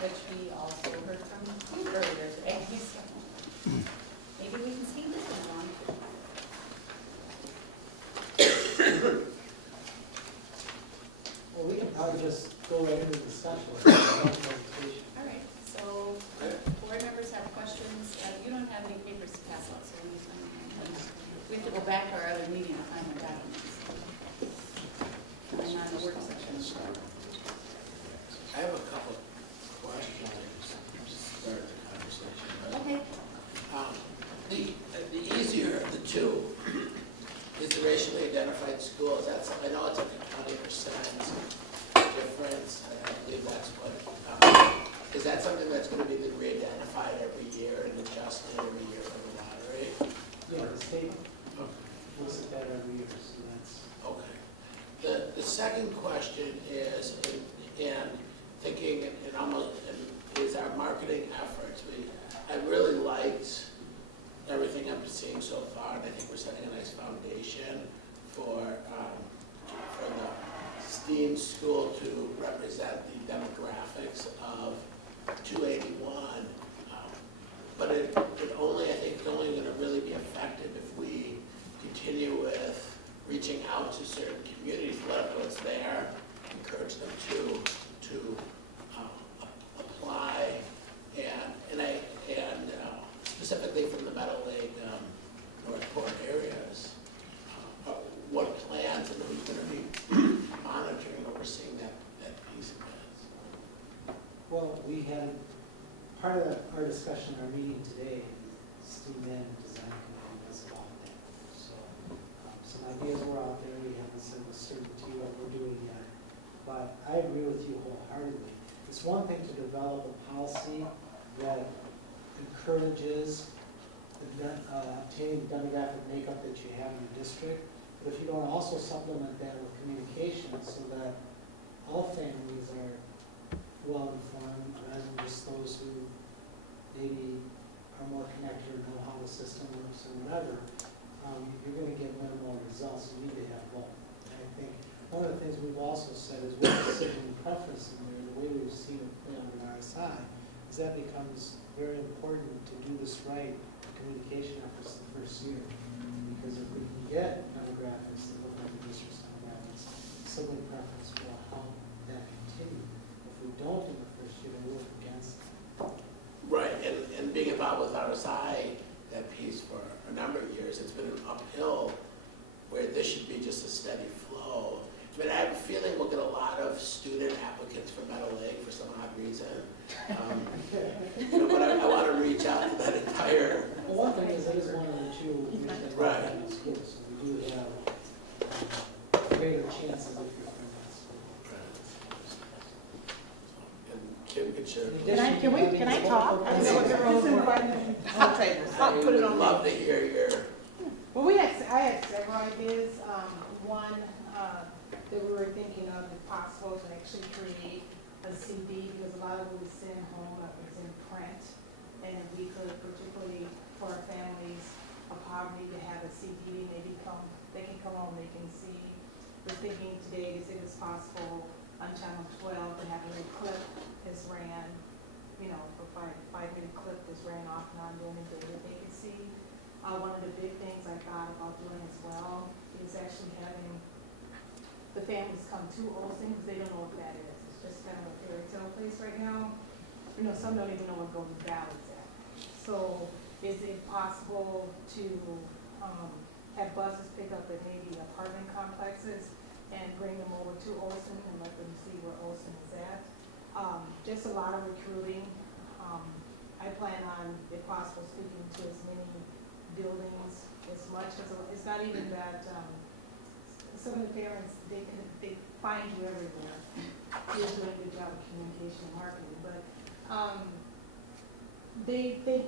which we also heard from you earlier today. So maybe we can see this one on. Well, we can probably just go right into discussion. All right, so board members have questions. You don't have any papers to pass out, so we have to go back to our other meeting to find the documents. I'm on the work session. I have a couple questions to start the conversation. Okay. The easier of the two is the racially identified schools. That's, I know it's like a 20% difference. I believe that's what, is that something that's going to be re-identified every year and adjusted every year for the lottery? Yeah, the state looks at that every year, so that's. Okay. The second question is, and thinking and almost is our marketing efforts. I really liked everything I'm seeing so far, and I think we're setting a nice foundation for the STEAM school to represent the demographics of 281. But it only, I think, it's only going to really be effective if we continue with reaching out to certain communities, let them know it's there, encourage them to apply, and specifically from the Meadow Lake, Northport areas, what plans and who's going to be monitoring, overseeing that piece of it. Well, we had, part of our discussion, our meeting today, STEAM and Design Committee was about that. So some ideas were out there. We haven't said with certainty what we're doing yet. But I agree with you wholeheartedly. It's one thing to develop a policy that encourages obtaining the demographic makeup that you have in your district, but if you don't also supplement that with communication so that all families are well informed, rather than just those who maybe are more connected or know how the system works or whatever, you're going to get minimal results. You need to have both. And I think one of the things we've also said is with the sibling preference in there, the way we've seen it play out in RSI, is that becomes very important to do this right, communication efforts the first year. Because if we can get demographics that look like the district's demographics, sibling preference will help that continue. If we don't in the first year, they work against it. Right, and being involved with RSI, that piece for a number of years, it's been an uphill where this should be just a steady flow. I mean, I have a feeling we'll get a lot of student applicants for Meadow Lake for some odd reason. But I want to reach out to that entire. Well, one thing is it is one of the two Right. schools, so we do have greater chances if you're from that school. And Kim could share. Can I talk? I'll try this. I'll put it on. I'd love to hear your. Well, I had several ideas. One that we were thinking of, if possible, to actually create a CD, because a lot of what we send home is in print, and if we could, particularly for our families of poverty, to have a CD, maybe they can come home, they can see. We're thinking today to see if it's possible on Channel 12 to have a clip that's ran, for five-minute clip that's ran off and on during the day that they can see. One of the big things I thought about doing as well is actually having the families come to Olsen, because they don't know what that is. It's just kind of a fairy tale place right now. Some don't even know what Golden Valley is at. So is it possible to have buses pick up at maybe apartment complexes and bring them over to Olsen and let them see where Olsen is at? Just a lot of recruiting. I plan on, if possible, speaking to as many buildings as much as, it's not even that, some of the parents, they find you everywhere. You're doing a good job of communication and marketing, but they think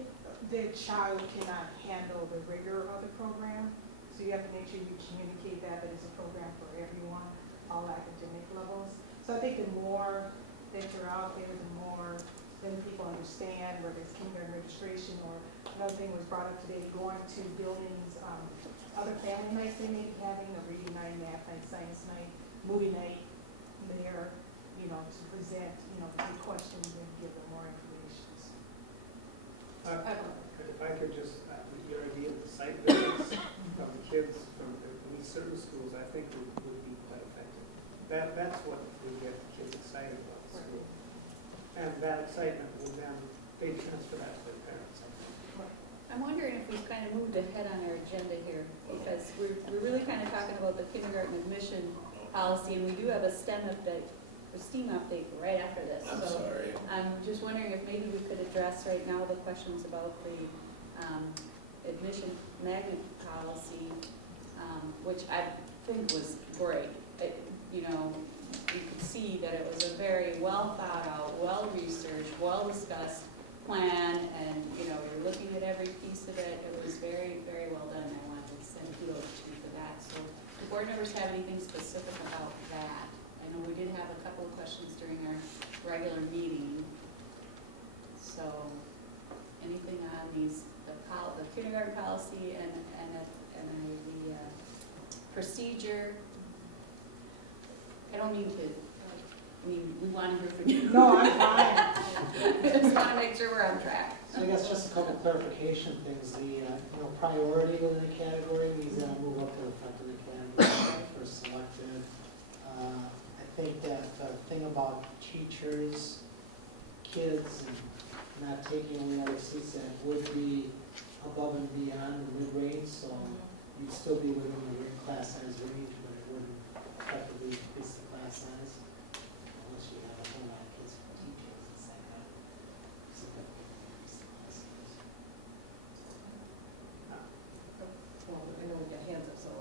their child cannot handle the rigor of the program, so you have to make sure you communicate that it's a program for everyone, all academic levels. So I think the more that you're out there, the more then people understand, whether it's kindergarten registration, or another thing was brought up today, going to buildings, other family nights they may be having, a reading night, math night, science night, movie night there, to present, the questions and give them that's what we get the kids excited about school. And that excitement will then, they transfer that to their parents, I think. I'm wondering if we've kind of moved ahead on our agenda here, because we're really kind of talking about the kindergarten admission policy, and we do have a STEM update, or STEAM update right after this. I'm So sorry. I'm just wondering if maybe we could address right now the questions about the admission magnet policy, which I think was great. You know, you could see that it was a very well thought out, well researched, well discussed plan, and you know, you're looking at every piece of it. It was very, very well done. I wanted to send kudos to you for that. So, do board members have anything specific about that? I know we did have a couple of questions during our regular meeting. So, anything on these, the kindergarten policy and the procedure? I don't mean to, we want to hear from you. No, I'm fine. I just want to make sure we're on track. So I guess just a couple clarification things. The, priority within the category means that I'll move up to the front of the category for selected. I think that the thing about teachers, kids, and not taking any other seats, that would be above and beyond the mid-range, so you'd still be within the class size range, but it wouldn't effectively increase the class size unless you have a whole lot of kids for teachers and say that. Well, I know we got hands up, so.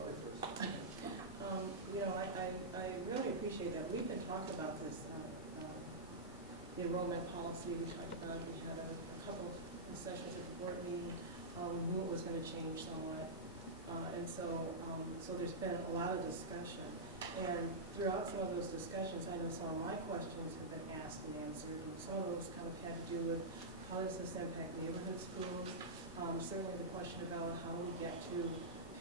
I really appreciate that. We've been talking about this, the enrollment policy. We talked about, we had a couple of sessions at the board meeting. We knew it was going to change somewhat. And so there's been a lot of discussion. And throughout some of those discussions, I know some of my questions have been asked and answered. And some of those kind of had to do with how does this impact neighborhood schools? Certainly the question about how do we get to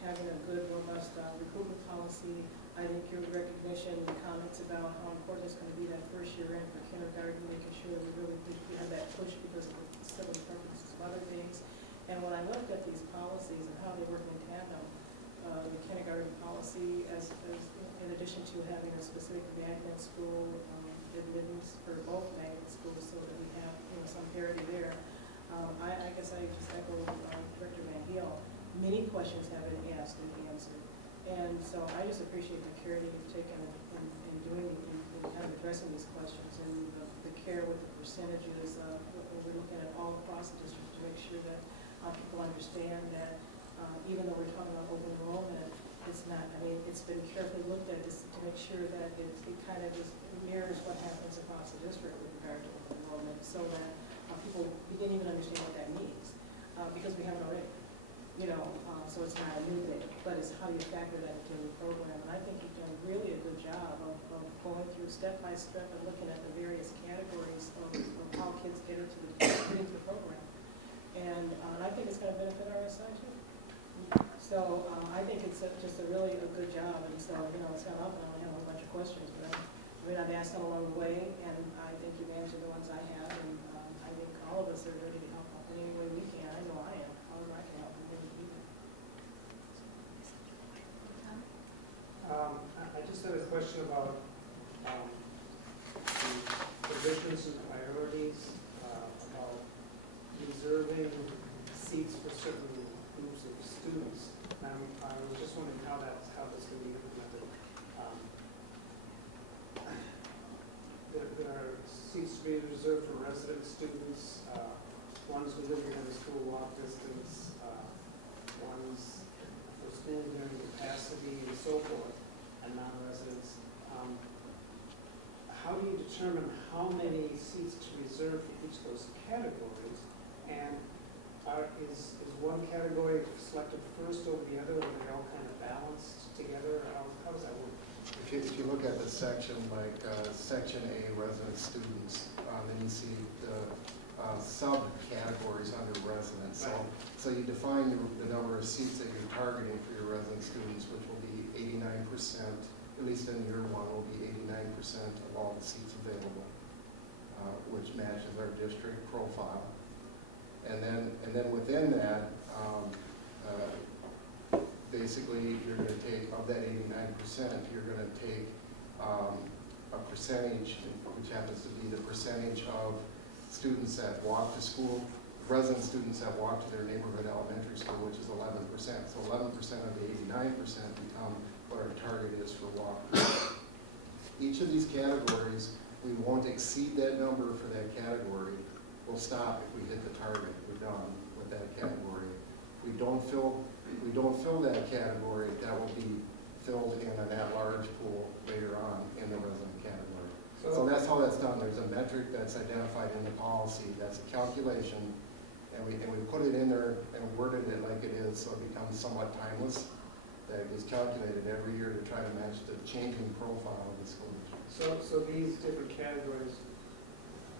having a good, robust recruitment policy. I think your recognition, the comments about how important it's going to be that first year in for kindergarten, making sure that we have that push because of the civil preferences of other things. And when I looked at these policies and how they work in tandem, the kindergarten policy, as in addition to having a specific magnet school admittance for both magnet schools, so that we have some parity there. I guess I just echo Director Van Heel. Many questions have been asked and answered, and so I just appreciate the care that you've taken in doing in kind of addressing these questions, and the care with the percentages. We're looking at all across the district to make sure that people understand that even though we're talking about open enrollment, it's not. I mean, it's been carefully looked at to make sure that it kind of just mirrors what happens across the district with regard to open enrollment, so that people begin even understand what that means, because we have it already. So it's not a new thing, but it's how you factor that into the program. And I think you've done really a good job of going through step by step and looking at the various categories of how kids get into the program. And I think it's going to benefit our SI too. So I think it's just a really good job. And so, it's gone up, and I only have a bunch of questions, but I've asked them along the way, and I think you've answered the ones I have. And I think all of us are ready to help out in any way we can. I know I am. However I can help in any way. I just had a question about the positions and priorities, about reserving seats for certain groups of students. And I was just wondering how that's going to be implemented. There are seats to be reserved for resident students, ones who live within a school walk distance, ones for school during capacity, and so forth, and non-residents. How do you determine how many seats to reserve for each of those categories? And is one category selected first over the other, or are they all kind of balanced together? How does that work? If you look at the section, like Section A, resident students, then you see the subcategories under residents. Right. So you define the number of seats that you're targeting for your resident students, which will be 89%, at least in year one, will be 89% of all the seats available, which matches our district profile. And then within that, basically you're going to take, of that 89%, you're going to take a percentage, which happens to be the percentage of students that walk to school, resident students that walk to their neighborhood elementary school, which is 11%. So 11% of the 89% become what our target is for walkers. Each of these categories, we won't exceed that number for that category. We'll stop if we hit the target. We're done with that category. If we don't fill that category, that will be filled in an at-large pool later on in the resident category. So that's how that's done. There's a metric that's identified in the policy. That's a calculation, and we put it in there and worded it like it is, so it becomes somewhat timeless. That is calculated every year to try to match the changing profile of the school district. So these different categories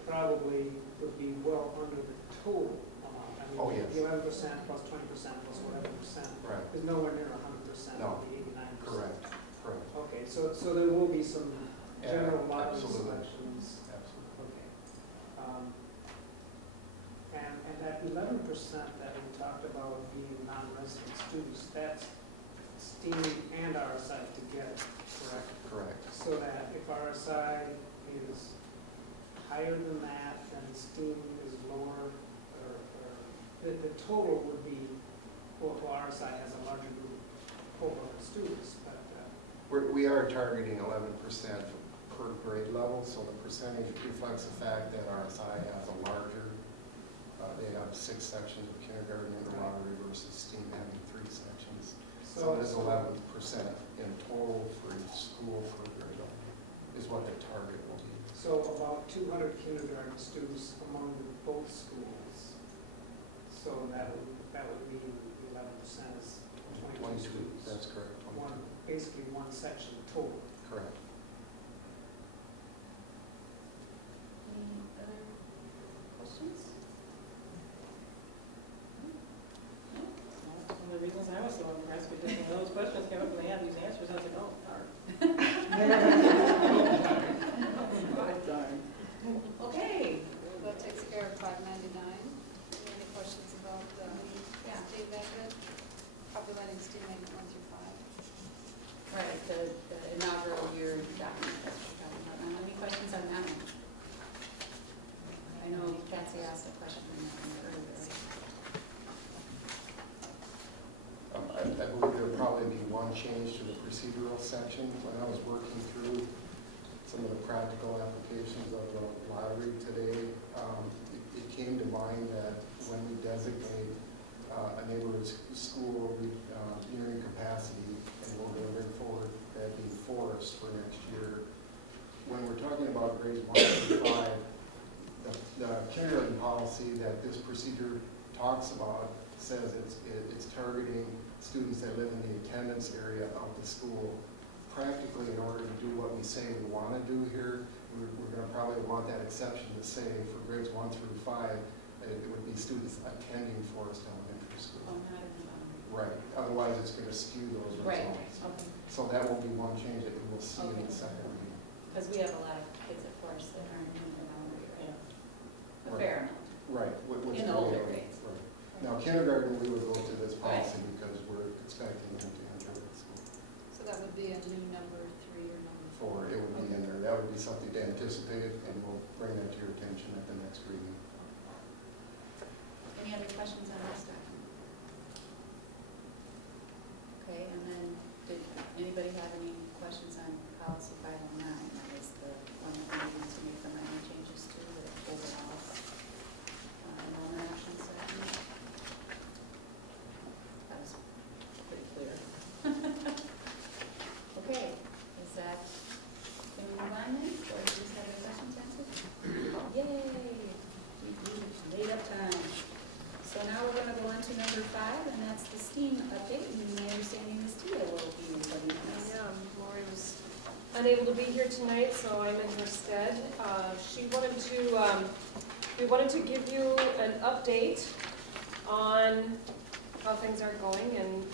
probably would be well under the total amount. I mean, Oh, yes. the 11% plus 20% plus whatever percent Right. is nowhere near 100% No. of the 89%. Correct. Correct. Okay, so there will be some general lottery Absolutely. selections. Absolutely. Okay. And that 11% that we talked about being non-resident students, that's STEAM and RSI together, correct? Correct. So that if RSI is higher than that, then STEAM is lower, or the total would be, well, RSI has a larger group cohort of students, but, We are targeting 11% per grade level, so the percentage reflects the fact that RSI has a larger, they have 6 sections of kindergarten in the lottery versus STEAM having 3 sections. So it is 11% in total for each school per grade level, is what the target will be. so about 200 kindergarten students among both schools. So that would mean 11% is 22 students. That's correct. 22. Basically one section total. Correct. Any other questions? That's one of the reasons I was so impressed, because when those questions came up and they had these answers, I was like, oh, darn. Darn. Okay, that takes care of 599. Any questions about, state magnet? Populating state magnet 1 through 5. Right, the inaugural year document, that's what we're talking about. Now, any questions on that one? I know Patsy asked a question earlier. I believe there'll probably be one change to the procedural section. When I was working through some of the practical applications of the lottery today, it came to mind that when we designate a neighborhood school nearing capacity, and we'll go bring forward that being Forest for next year, when we're talking about grades 1 through 5, the kindergarten policy that this procedure talks about says it's targeting students that live in the attendance area of the school. Practically, in order to do what we say we want to do here, we're going to probably want that exception to say for grades 1 through 5, it would be students attending Forest Elementary School. Oh, not in the boundary. Right, otherwise it's going to skew those Right, results. okay. So that will be one change that we will see in Okay. the second reading. Because we have a lot of kids at Forest that aren't in the boundary, right? A Right. fair amount. Right. which In the will be- older grades. Right. Now, kindergarten, we would go to this Right. policy because we're expecting them to enter the school. So that would be a new number 3 or number 4. It would be in there. That would be something to anticipate, and we'll bring that to your attention at the next reading. Any other questions on this document? Okay, and then did anybody have any questions on policy 509? That is the one that we need to make the minor changes to the overall enrollment action section. That was pretty clear. Okay, is that, can we move on then? Or do you just have any questions answered? Yay! We made up time. So now we're going to go on to number 5, and that's the STEAM update. And my understanding is Tia will be leading us. Yeah, Lori was unable to be here tonight, so I'm in her stead. We wanted to give you an update on how things are going in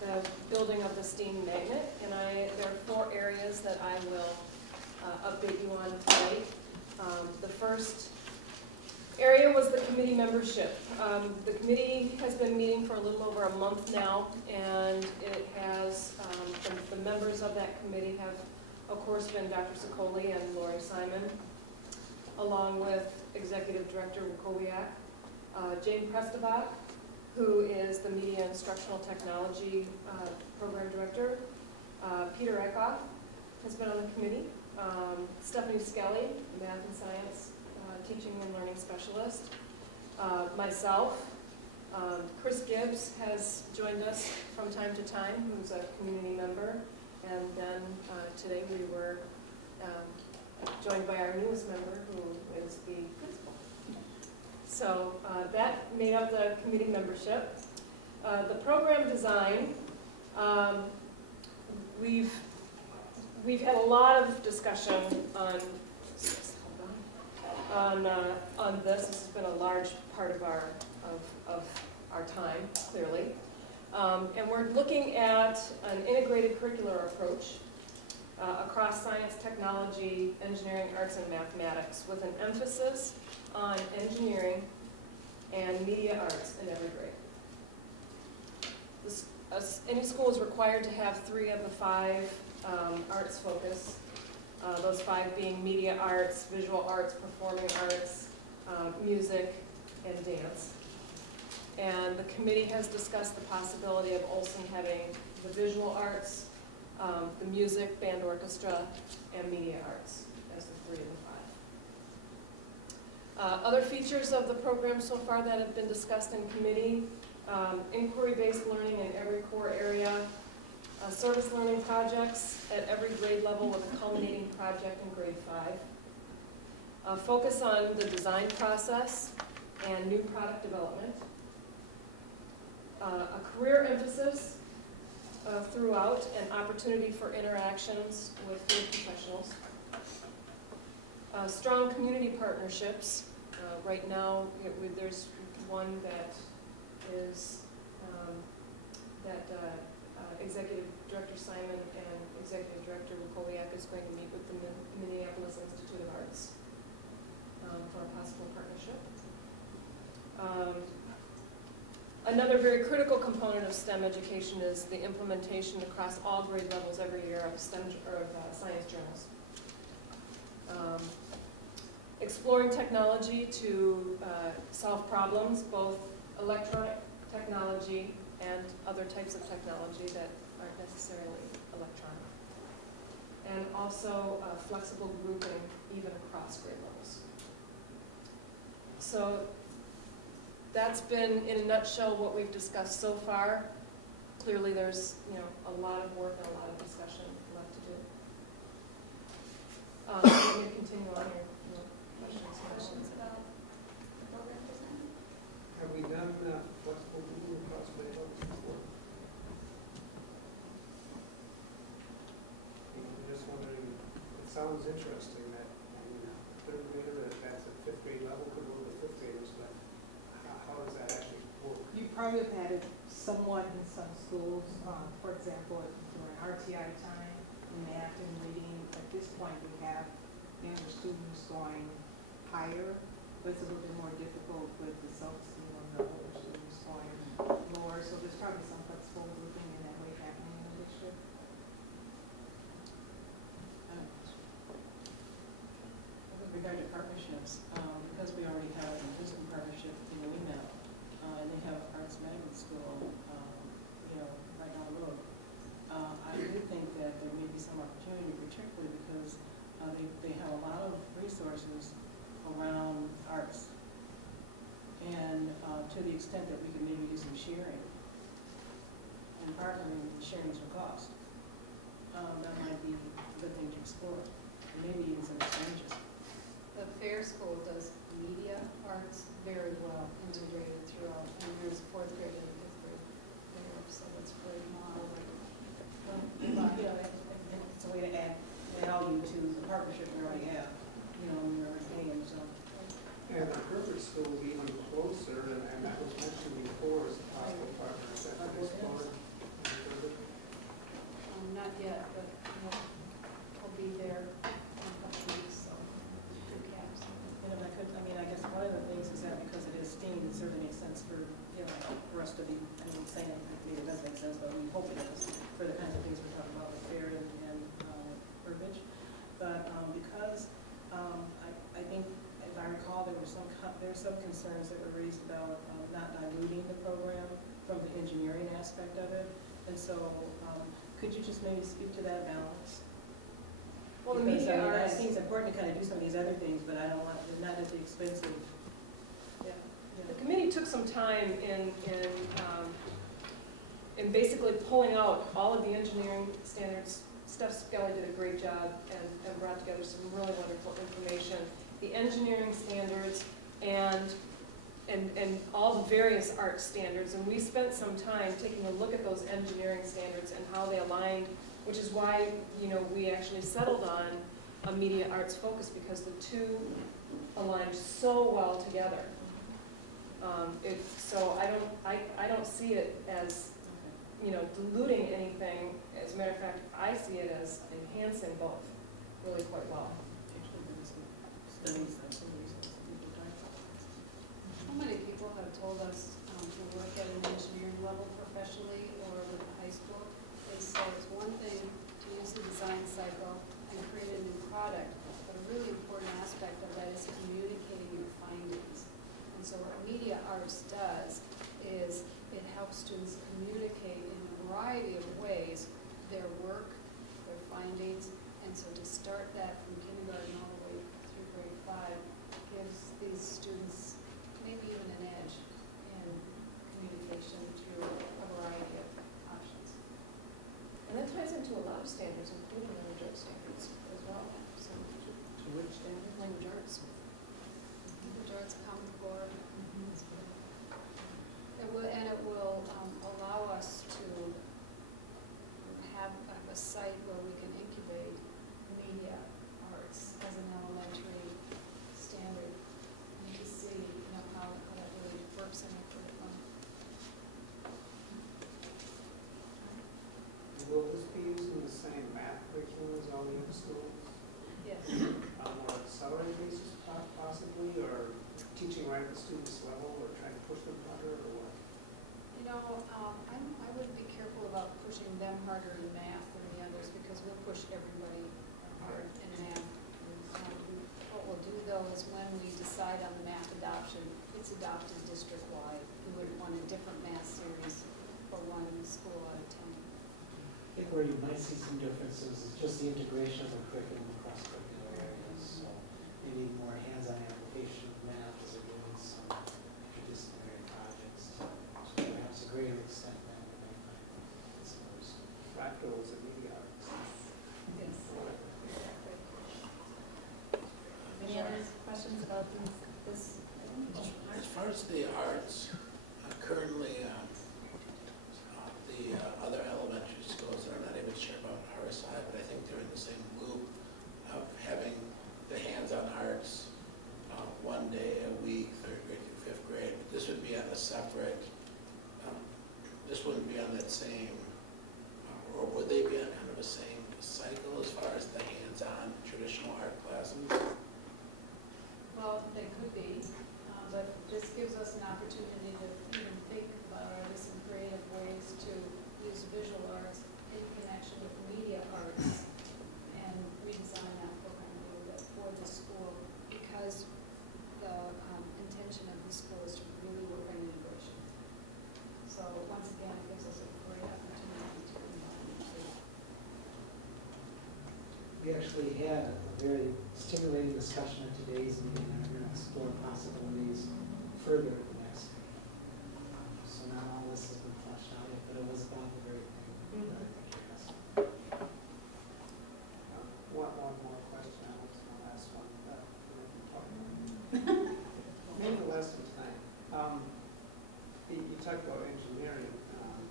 the building of the STEAM magnet. And there are 4 areas that I will update you on tonight. The first area was the committee membership. The committee has been meeting for a little over a month now, and it has, the members of that committee have, of course, been Dr. Sokoli and Lori Simon, along with Executive Director Wakowiak, Jane Prestobach, who is the Media Instructional Technology Program Director. Peter Eckhoff has been on the committee. Stephanie Skelly, Math and Science Teaching and Learning Specialist. Myself, Chris Gibbs has joined us from time to time, who's a community member. And then today we were joined by our newest member, who is the principal. So that made up the committee membership. The program design, we've had a lot of discussion on this. This has been a large part of our time, clearly. And we're looking at an integrated curricular approach across science, technology, engineering, arts, and mathematics, with an emphasis on engineering and media arts in every grade. Any school is required to have 3 of the 5 arts focus, those 5 being media arts, visual arts, performing arts, music, and dance. And the committee has discussed the possibility of Olson having the visual arts, the music, band, orchestra, and media arts as the 3 of the 5. Other features of the program so far that have been discussed in committee: inquiry-based learning in every core area, service learning projects at every grade level with a culminating project in grade 5, focus on the design process and new product development, a career emphasis throughout, and opportunity for interactions with field professionals. Strong community partnerships. Right now, there's one that is Executive Director Simon and Executive Director Wakowiak is going to meet with the Minneapolis Institute of Arts for a possible partnership. Another very critical component of STEM education is the implementation across all grade levels every year of science journals. Exploring technology to solve problems, both electronic technology and other types of technology that aren't necessarily electronic. And also flexible grouping even across grade levels. So that's been, in a nutshell, what we've discussed so far. Clearly there's a lot of work and a lot of discussion left to do. Let me continue on here. Questions about the program design? Have we done flexible Google across grade levels before? I'm just wondering, it sounds interesting that, third grader, that's at 5th grade level, could go to 5th graders, but how does that actually work? You probably have had it somewhat in some schools. For example, during RTI time, in math and reading, at this point we have younger students going higher, but it's a little bit more difficult with the self-esteem of the older students going lower. So there's probably some flexible grouping in that way happening in the district. With regard to partnerships, because we already have an existing partnership in the email, and they have Arts Magnet School, right down the road. I do think that there may be some opportunity, particularly because they have a lot of resources around arts, and to the extent that we can maybe do some sharing and partnering, sharing some cost, that might be a good thing to explore, and maybe even some exchanges. The Fair School does media arts very well integrated throughout, and there's 4th grade and 5th grade there, so it's very model. It's a way to add value to the partnership we already have, we already paying, so. And the Herbert School will be even closer, and that was mentioned before as a possible partner. Is that been explored? Not yet, but I'll be there in a couple of weeks, so 2 caps. And if I guess one of the things is that because it is STEAM, it certainly makes sense for us to be, saying it maybe it does make sense, but we hope it does, for the kinds of things we're talking about with FAIR and Burbage. there are some concerns that were raised about not diluting the program from the engineering aspect of it. And so, could you just maybe speak to that balance? Well, the Because, media I mean, it arts, seems important to kind of do some of these other things, but I don't want, they're not at the expense of, yeah. you The know. committee took some time in basically pulling out all of the engineering standards. Steph Skelly did a great job and brought together some really wonderful information. The engineering standards and all the various art standards, and we spent some time taking a look at those engineering standards and how they aligned, which is why, you know, we actually settled on a media arts focus, because the two aligned so well together. So I don't see it as, you know, diluting anything. As a matter of fact, I see it as enhancing both really quite well. Actually, there was some studies that some reasons people die. How many people have told us to work at an engineering level professionally or with a high school? They say it's one thing to use the design cycle and create a new product, but a really important aspect of that is communicating your findings. And so what media arts does is it helps students communicate in a variety of ways their work, their findings, and so to start that from kindergarten all the way through grade 5 gives these students maybe even an edge in communication through a variety of options. And that ties into a lot of standards, including language arts standards as well. So, To which standard? language arts. Language arts, Common Core. It will allow us to have a site where we can incubate media arts as an elementary standard and to see, you know, how that really works in the curriculum. Will this be using the same math curriculum as all the other schools? Yes. On a more accelerated basis possibly, or teaching right at the student's level, or trying to push them harder, or what? You know, I would be careful about pushing them harder in math than the others because we'll push everybody hard in math. What we'll do though is when we decide on the math adoption, it's adopted district-wide. We would want a different math series for one school out of 10. I think where you might see some differences is just the integration of the curriculum across curricular areas. So maybe more hands-on application of math as it doing some interdisciplinary projects. So perhaps a greater extent than we may find in some of those fractals and media arts. Yes. Any other questions about this? As far as the arts, currently, the other elementary schools, I'm not even sure about RSI, but I think they're in the same loop of having the hands-on arts one day a week, 3rd grade through 5th grade. But this would be on a separate, this wouldn't be on that same, or would they be on kind of the same cycle as far as the hands-on traditional art classes? Well, they could be, but this gives us an opportunity to even think about artists in creative ways to use visual arts in connection with media arts and redesign that program a little bit for the school because the intention of the school is to really work on integration. So once again, it gives us a great opportunity to combine the two. We actually had a very stimulating discussion at today's meeting, and we're going to explore possibilities further at the next meeting. So not all this has been fleshed out yet, but it was about the very thing that I think you're asking. One more question, I was going to ask one, but we can talk about it. Maybe the last one tonight. You talked about engineering. I'm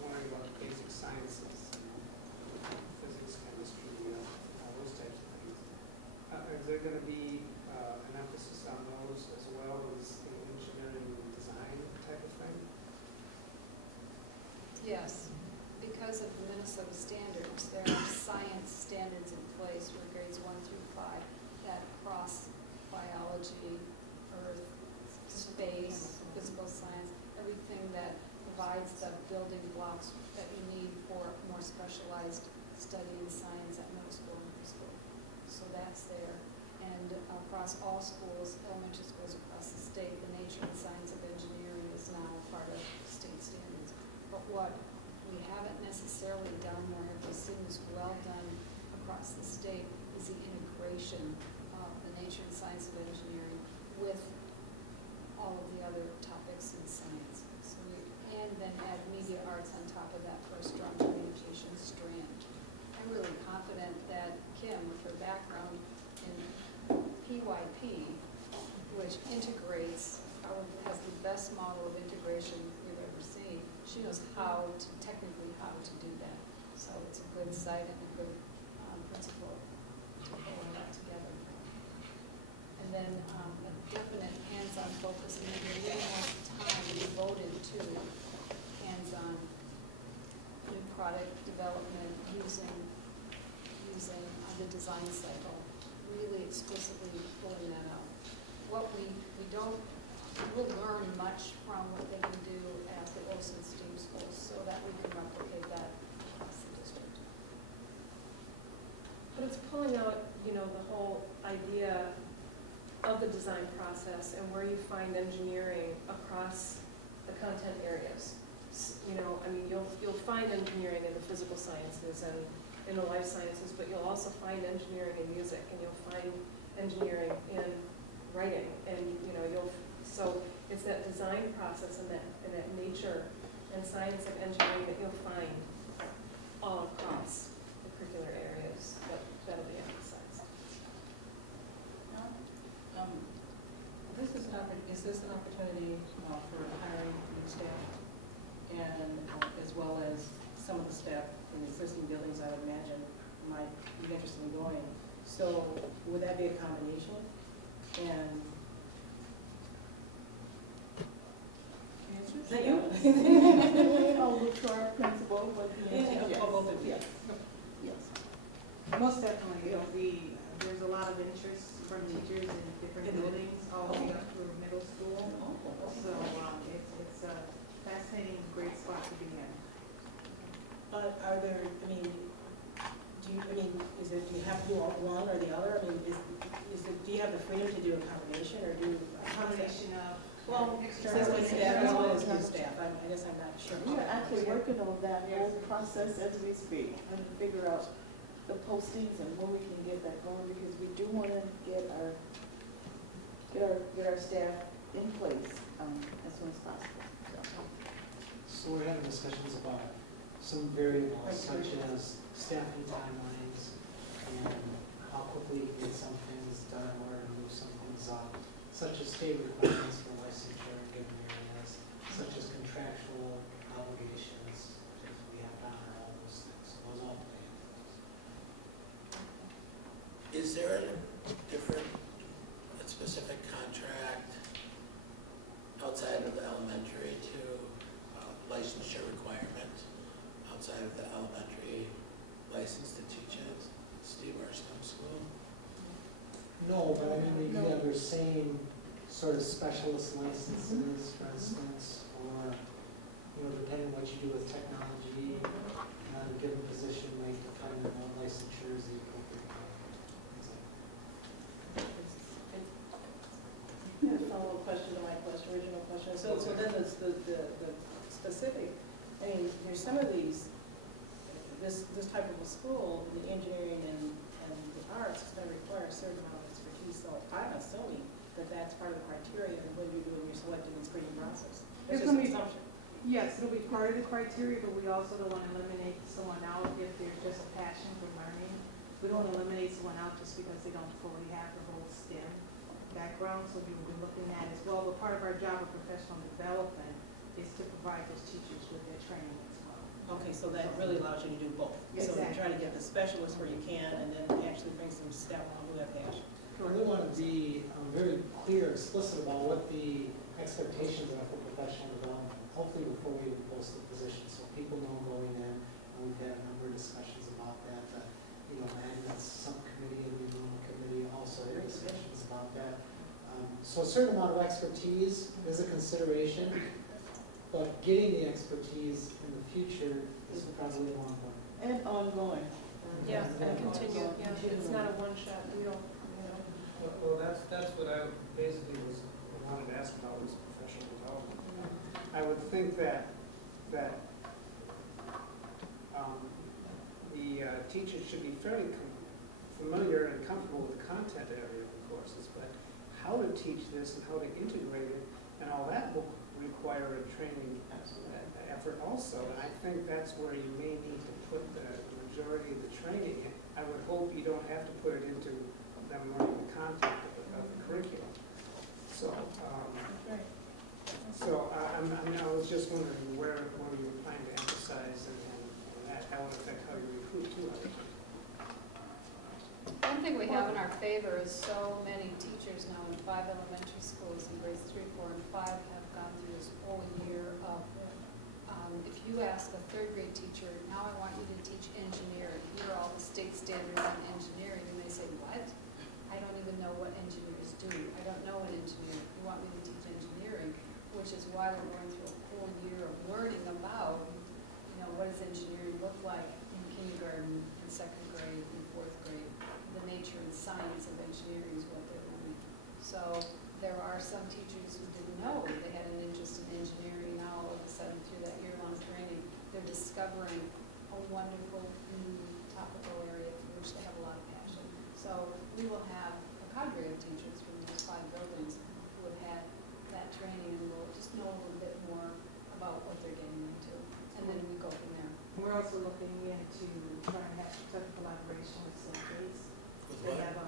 wondering about basic sciences, physics, chemistry, those types of things. Is there going to be an emphasis on those as well as the engineering and design type of thing? Yes, because of the Minnesota standards, there are science standards in place for grades 1 through 5 that cross biology, earth, space, physical science, everything that provides the building blocks that you need for more specialized study in science at middle school and high school. So that's there. And across all schools, elementary schools, is the integration of the nature and science of engineering with all of the other topics in science. So and then add media arts on top of that for a strong communication strand. I'm really confident that Kim, with her background in PYP, which integrates, probably has the best model of integration we've ever seen, she knows technically how to do that. So it's a good site and a good principle to pull all that together. And then a definite hands-on focus, and then a little more time devoted to hands-on new product development using the design cycle, really explicitly pulling that out. What we don't, we'll learn much from what they can do at the Olson STEAM schools so that we can replicate that across the district. But it's pulling out, the whole idea of the design process and where you find engineering across the content areas. You'll find engineering in the physical sciences and in the life sciences, but you'll also find engineering in music, and you'll find engineering in writing, and so it's that design process and that nature and science of engineering that you'll find all across the curricular areas that'll be emphasized. Is this an opportunity for hiring new staff, and as well as some of the staff in the existing buildings, I would imagine, might be interested in going? So would that be a combination? And is that you? I'll look for our principal, but Yeah, yes. both of you. Yes. Yes. Most definitely, there's a lot of interest from teachers in different buildings, all the way up through middle school. So it's a fascinating, great spot to be in. Are there, do you have to do one or the other? Do you have the freedom to do a combination, or do? A combination of Existing external staff as well as new staff, I guess I'm not sure. We are actually working on that whole process as we speak, and to figure out the postings and where we can get that going, because we do want to get our staff in place as soon as possible. So we're having discussions about some variables such as staffing timelines and how quickly you can get some things done or move some things up, such as state requirements for licensure in given areas, such as contractual obligations, if we have to honor all those things. So those all play into those. Is there a specific contract outside of the elementary to licensure requirements outside of the elementary license to teach at Steve or STEM school? No, but they do have their same sort of specialist licenses, for instance, or, depending on what you do with technology, a given position might define what licensure is the appropriate one. A follow-up question to my original question. So then the specific, there's some of these, this type of a school, the engineering and the arts is going to require a certain amount of expertise. So I'm assuming that that's part of the criteria when you're doing your selecting and screening process. It's just an assumption. Yes, it'll be part of the criteria, but we also don't want to eliminate someone out if there's just a passion for learning. We don't want to eliminate someone out just because they don't fully have the whole STEM background, so we will be looking at as well. But part of our job of professional development is to provide those teachers with their training as well. Okay, so that really allows you to do both. So Exactly. you try to get the specialists where you can, and then actually bring some staff on who have passion. We want to be very clear, explicit about what the expectations are for professional development, hopefully before we post the position, so people know going in, and we've had a number of discussions about that, and that's subcommittee and the enrollment committee also had discussions about that. So a certain amount of expertise is a consideration, but getting the expertise in the future is probably more important. And ongoing. Yeah, and continue, it's not a one-shot deal, Well, that's what I basically wanted to ask about, was professional development. I would think that the teachers should be fairly familiar and very comfortable with the content area of the courses, but how to teach this and how to integrate it, and all that will require a training effort also. And I think that's where you may need to put the majority of the training. I would hope you don't have to put it into them learning the content of the curriculum. So, I was just wondering where you were planning to emphasize and that how it affect how you recruit too. One thing we have in our favor is so many teachers now in 5 elementary schools in grades 3, 4, and 5 have gone through this whole year of, if you ask a 3rd grade teacher, now I want you to teach engineering, here are all the state standards in engineering, and they say, what? I don't even know what engineers do. I don't know an engineer. You want me to teach engineering, which is why we're going through a whole year of learning about, what does engineering look like in kindergarten, in 2nd grade, in 4th grade. The nature and science of engineering is what they're learning. So there are some teachers who didn't know they had an interest in engineering. Now all of a sudden through that year-long training, they're discovering a wonderful new topical area for which they have a lot of passion. So we will have a cadre of teachers from these 5 buildings who have had that training and will just know a little bit more about what they're getting into. And then we go from there. We're also looking into trying to have some collaboration with St. Kate's. With They what? have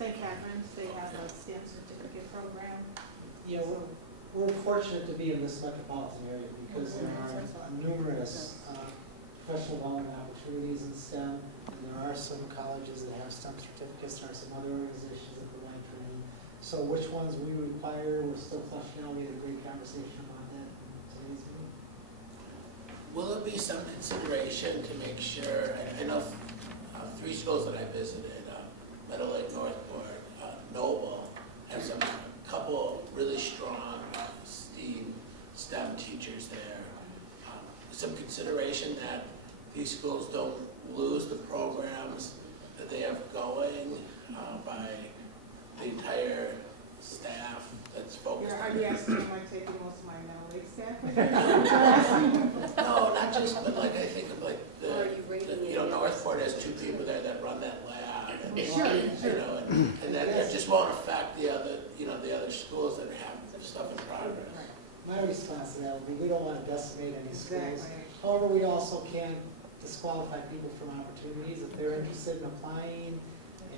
St. Catherine's, they have a STEM certificate program. Yeah, we're fortunate to be in this metropolitan area because there are numerous professional development opportunities in STEM, and there are some colleges that have STEM certificates, there are some other organizations that provide training. So which ones we require, we're still fleshing out. We had a great conversation about that in today's meeting. Will there be some consideration to make sure, I know 3 schools that I visited, Meadow Lake, Northport, Noble, have a couple really strong STEM teachers there. Some consideration that these schools don't lose the programs that they have going by the entire staff that's focused on. Are you asking am I taking most of my Meadow Lake staff? No, not just, but like I think of like Or are you rating Northport has 2 people there that run that lab. And, Sure. and that it just won't affect the other, the other schools that have stuff in progress. My response to that would be, we don't want to decimate any schools. Exactly. However, we also can't disqualify people from opportunities if they're interested in applying,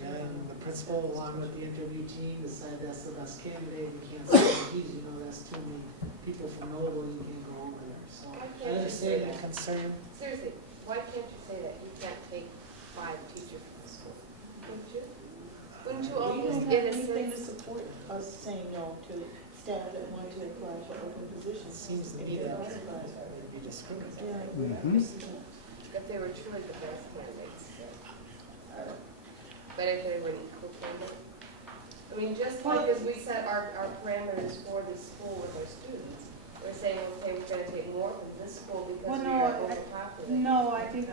and the principal, along with the interview team, decide that's the best candidate. We can't say, geez, that's too many people from Noble, you can't go over there. So I understand the concern. Seriously, why can't you say that? You can't take 5 teachers from the school. Couldn't you? Wouldn't you We almost don't in have a anything to sense? support us saying no to staff that want to apply for open positions. It seems to me that would be discriminatory. Yeah, we have to see that. If they were truly the best candidates. But if they were equal candidates. I mean, just like as we set our parameters for the school with our students, we're saying, okay, we're gonna take more from this school because we are overpopulated. No, I think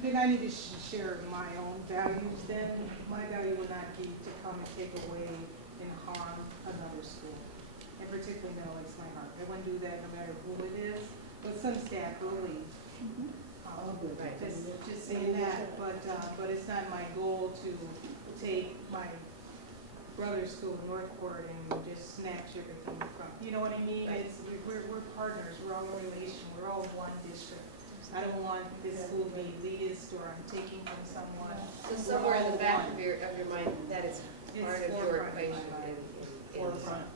then I need to share my own values then. My value would not be to come and take away and harm another school. And particularly Middle Lake's my heart. I wouldn't do that no matter who it is, but some staff will leave. Just saying that, but it's not my goal to take my brother's school in Northport and just snatch everything from, you know what I mean? It's, we're partners, we're all in relation, we're all one district. I don't want this school to be elitist or I'm taking from someone. So somewhere in the back of your mind, that is part of your equation. Forefront.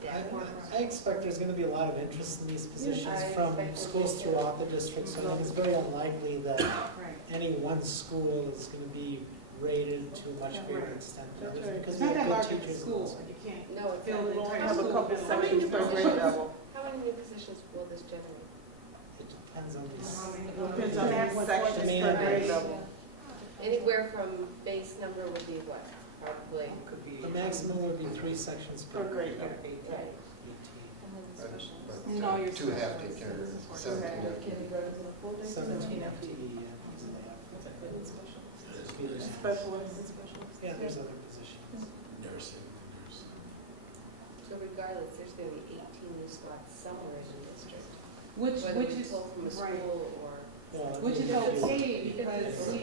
I expect there's going to be a lot of interest in these positions I from expect schools so too. throughout the district, so I think it's very unlikely that Right. any one school is going to be rated to a much greater Right. extent. That's right. Because It's we not have that good large of a teachers. school, you can't No, it's fill not. the entire Have a school. couple sections per grade level. How many new positions will this generate? It depends on these. How many- Depends on That's what what sections the per grade grade level. Anywhere from base number would be what? Probably. Could be, the maximum would be 3 sections per Per grade grade. level. Right. And then the specials. No, you're 2 half special day care, education. 17 FTE. Kindergarten to the full day. 17 FTE, yeah. Specialists. Yeah, there's other positions. Nursing. So regardless, there's gonna be 18 new slots somewhere in the district. Which Whether we is, pull from a right. school or Which is okay because Yeah.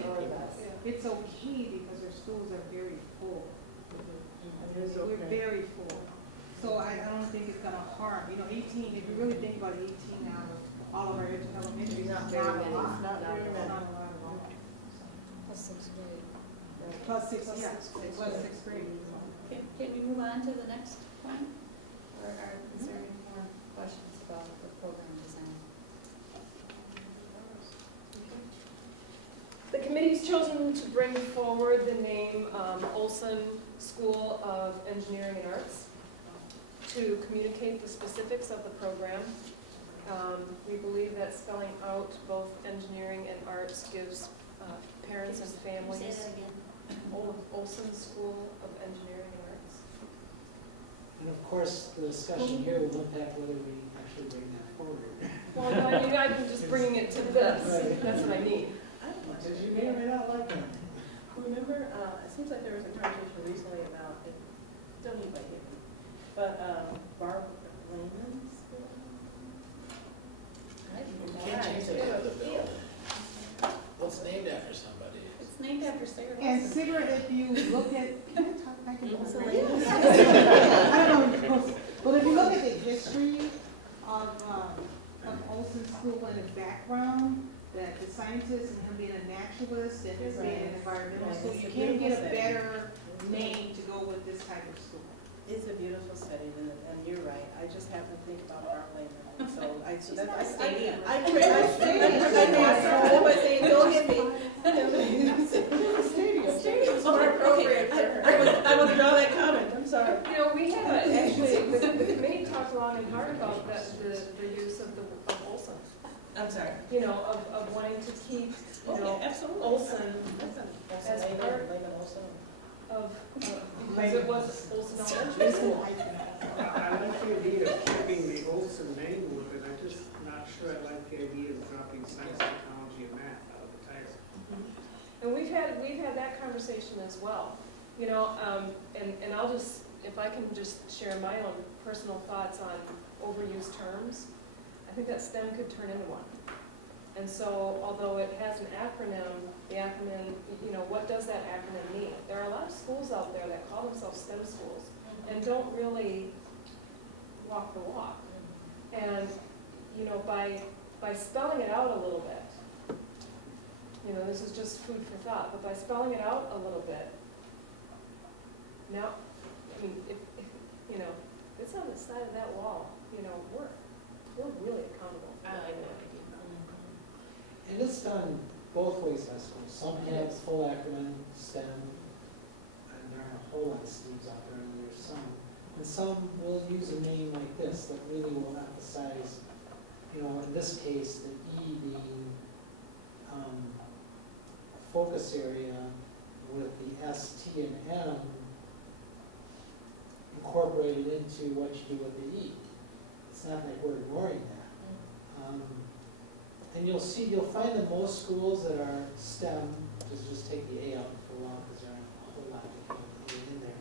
it's okay because our schools are very full. It's We're okay. very full. So I don't think it's gonna harm, 18, if you really think about 18 out of all of our elementary, Not it's very not a many. lot. Not very It's many. not a lot at all. Plus sixth grade. Plus six, Plus yeah, sixth grade. plus sixth grade. Can we move on to the next point? Or is there any more questions about the program design? The committee's chosen to bring forward the name Olson School of Engineering and Arts to communicate the specifics of the program. We believe that spelling out both engineering and arts gives parents and Say families that again. Olson School of Engineering and Arts. And of course, the discussion here will impact whether we actually bring that forward. Well, no, I mean, I'm just bringing it to this, Right. that's what I mean. Did you may or may not like them? Remember, it seems like there was a conversation recently about, it still need by here, but Barb Lehman's school? I didn't We know can't that. change the name of the building. Well, it's named after somebody. It's named after Sarah. And Wilson. cigarette, if you look at, can I talk back in? It's a I don't know, but if you look at the history of Olson School and the background, that the scientist and him being a naturalist and his being an environmental, so you can't get a better name to go with this type of school. It's a beautiful setting, and you're right, I just happened to think about Barb Lehman, so I, so She's that's, not a I stadium. by saying, don't hit me. Stadium's more appropriate for her. I withdraw that comment, I'm sorry. You know, we had actually, the committee talked long and hard about that, the use of Olson. I'm sorry. You know, of wanting to keep, you know, Absolutely. Olson as Lehman, part Lehman Olson. of, because it was Olson Elementary School. I like the idea of keeping the Olson name with it, I'm just not sure I like the idea of dropping science, technology, and math out of the title. And we've had that conversation as well, you know, and I'll just, if I can just share my own personal thoughts on overused terms, I think that STEM could turn into one. And so, although it has an acronym, the acronym, you know, what does that acronym mean? There are a lot of schools out there that call themselves STEM schools and don't really walk the walk. And, you know, by spelling it out a little bit, you know, this is just food for thought, but by spelling it out a little bit, now, I mean, if you know, it's on the side of that wall, you know, we're really accountable. I like that idea. And it's done both ways by schools. Some have full acronym, STEM, and there are a whole lot of STEMs out there, and there's some. And some will use a name like this that really will emphasize, you know, in this case, the E being focus area with the S, T, and M incorporated into what you do with the E. It's not like we're ignoring that. And you'll find that most schools that are STEM, just take the A out for a while because there aren't a whole lot of in there.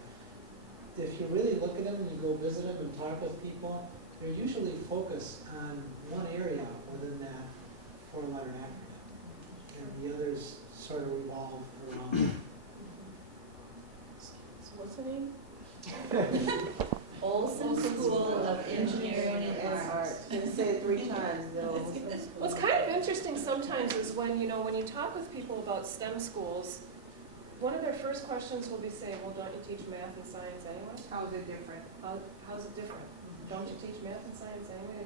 If you really look at them and you go visit them and talk with people, they're usually focused on one area within that four-letter acronym. And the others sort of revolve around. So what's the name? Olson School of Engineering and Arts. And say it 3 times, though. What's kind of interesting sometimes is when, you know, when you talk with people about STEM schools, one of their first questions will be saying, well, don't you teach math and science anyway? How is it different? How's it different? Don't you teach math and science anyway?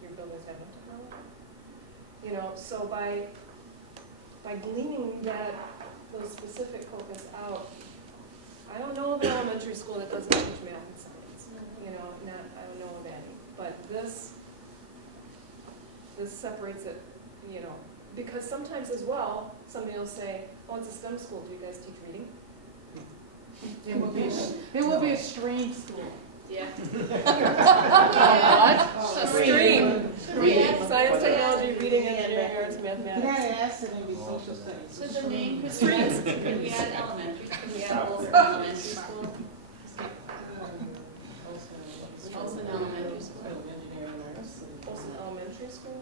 Your buildings have no technology? You know, so by gleaning those specific focus out, I don't know of an elementary school that doesn't teach math and science. You know, I don't know of any. But this separates it, you know, because sometimes as well, somebody will say, oh, it's a STEM school, do you guys teach reading? It will be a strange school. Yeah. What? A stream. Science, technology, reading, engineering, arts, You mathematics. gotta ask it and be social studies. So the name could be, could we add elementary, could we add Olson Elementary School? Olson Elementary School. Engineering arts. Olson Elementary School?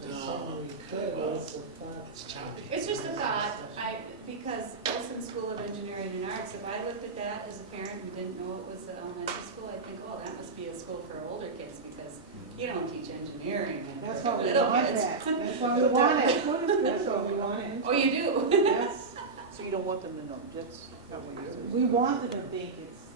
Certainly could, but it's a because Wilson School of Engineering and Arts, if I looked at that as a parent and didn't know it was the elementary school, I think, oh, that must be a school for older kids because you don't teach engineering. And That's why we little want kids. that. That's why we want it. That's what we wanted. Oh, you do? Yes. So you don't want them to know, that's not what you're saying. We want them to think it's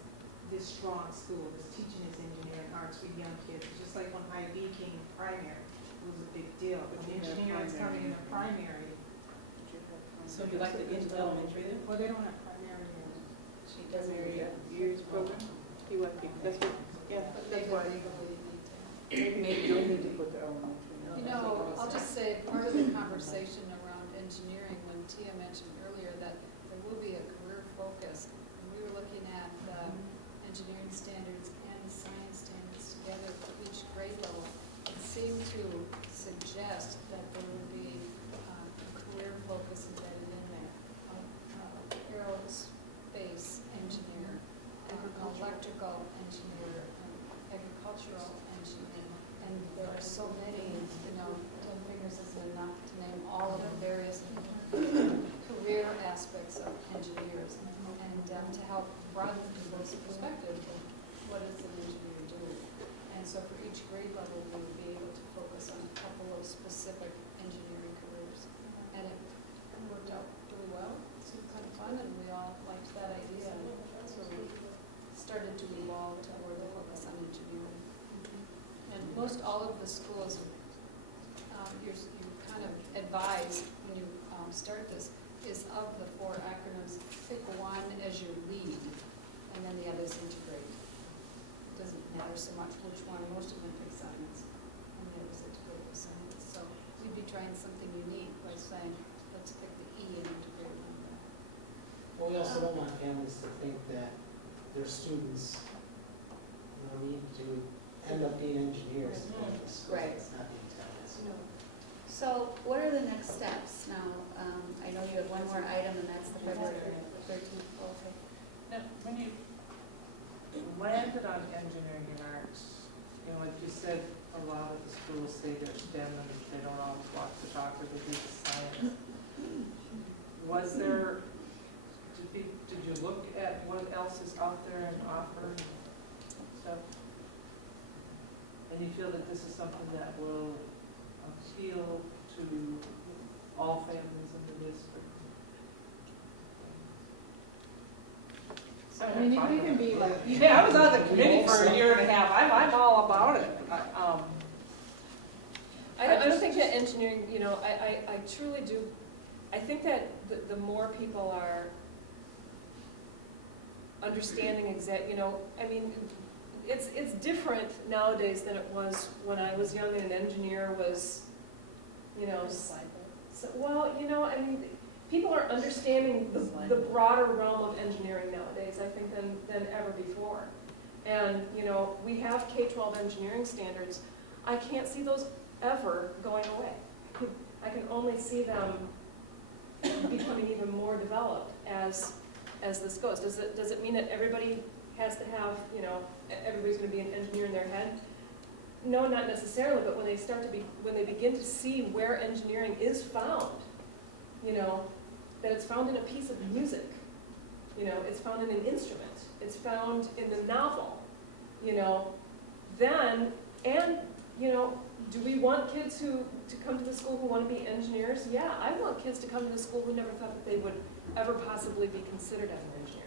this strong school, this teaching is engineering arts for young kids. Just like when IB came in primary, it was a big deal. When engineering is coming in the primary, So you like to get into elementary then? well, they don't have primary. She doesn't Primary read. years program, you want to, that's what, yeah, that's why. Maybe You don't need to put the elementary. You know, I'll just say, part of the conversation around engineering, when Tia mentioned earlier that there will be a career focus, and we were looking at the engineering standards and the science standards together for each grade level, it seemed to suggest that there would be a career focus embedded in there. Aerospace engineer, an electrical engineer, an agricultural engineer, and there are so many, 10 fingers isn't enough to name all of the various career aspects of engineers, and to help broaden people's perspective of what does an engineer do. And so for each grade level, we would be able to focus on a couple of specific engineering careers. And it worked out really well. It seemed kind of fun, and we all liked that idea. So we started to evolve toward the focus on engineering. And most all of the schools, you kind of advise when you start this, is of the 4 acronyms, pick one as your lead, and then the others integrate. It doesn't matter so much which one, most of them pick science, and the others integrate with science. So we'd be trying something unique by saying, let's pick the E and integrate it on that. Well, we also don't want families to think that their students, need to end up being engineers. Right. It's not the intent. So what are the next steps now? I know you have one more item, and that's the February 13th. Okay. Now, when you landed on engineering and arts, like you said, a lot of the schools say they're STEM and they don't always want to talk or they do the science. Was there, did you look at what else is out there and offer and stuff? And you feel that this is something that will appeal to all families in the district? I mean, it can be like. Yeah, I was on the committee for a year and a half, I'm all about it. I don't think that engineering, I truly do, I think that the more people are understanding it's different nowadays than it was when I was young and an engineer was, people are understanding the broader realm of engineering nowadays, I think, than ever before. And, we have K-12 engineering standards. I can't see those ever going away. I can only see them becoming even more developed as this goes. Does it mean that everybody has to have, everybody's going to be an engineer in their head? No, not necessarily, but when they begin to see where engineering is found, that it's found in a piece of music, it's found in an instrument, it's found in the novel, then, and, do we want kids to come to the school who want to be engineers? Yeah, I want kids to come to the school who never thought that they would ever possibly be considered as an engineer.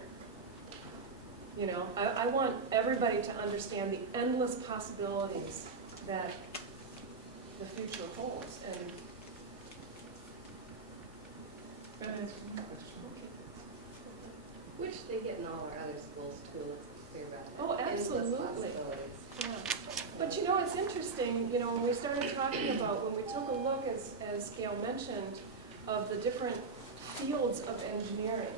I want everybody to understand the endless possibilities that the future holds. And Which they get in all our other schools too, let's be clear about that. oh, absolutely. Yeah. But it's interesting, when we started talking about, when we took a look, as Gail mentioned, of the different fields of engineering,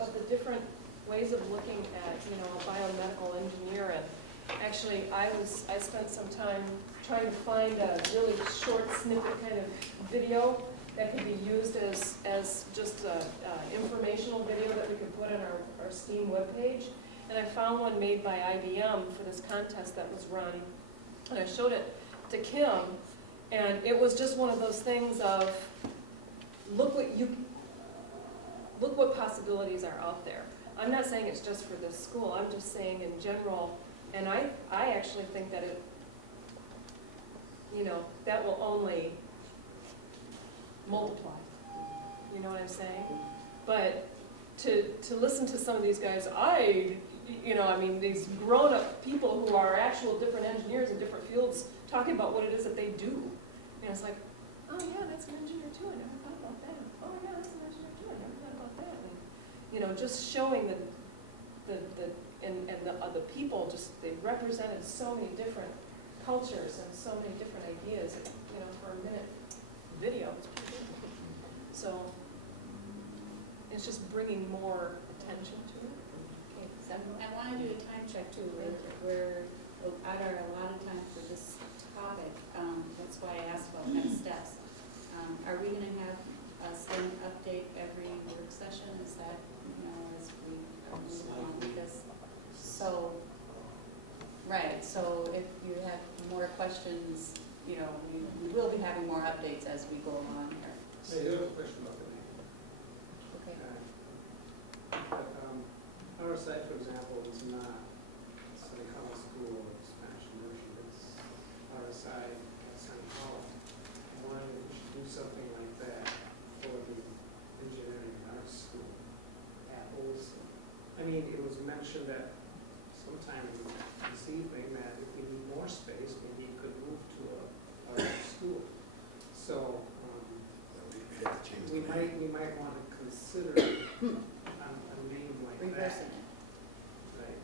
of the different ways of looking at, a biomedical engineer. And actually, I spent some time trying to find a really short snippet kind of video that could be used as just an informational video that we could put on our STEAM webpage. And I found one made by IBM for this contest that was run. And I showed it to Kim, and it was just one of those things of, look look what possibilities are out there. I'm not saying it's just for this school, I'm just saying in general, and I actually think that it, you know, that will only multiply. You know what I'm saying? But to listen to some of these guys, you know, I mean, these grown-up people who are actual different engineers in different fields talking about what it is that they do. And it's like, oh yeah, that's an engineer too, I never thought about that. Oh yeah, that's an engineer too, I never thought about that. And, you know, just showing the people, just, they represented so many different cultures and so many different ideas, you know, for a minute video. It's pretty good. So, it's just bringing more attention to it. Okay, so I want to do a time check too. We're out our allotted time for this topic. That's why I asked about next steps. Are we going to have a STEM update every work session? Is that, you know, as we move along with this? So, right, so if you have more questions, you know, we will be having more updates as we go along here. So you have a question about the name. Okay. But RSI, for example, is not Sunny Hollow School of Spanish Immersion, it's RSI at Sunny Hollow. I wondered if we should do something like that for the engineering and arts school at Olson. I mean, it was mentioned that sometime this evening that if we need more space, maybe you could move to a school. So, we might want to consider a name like that. Reversing it. Right.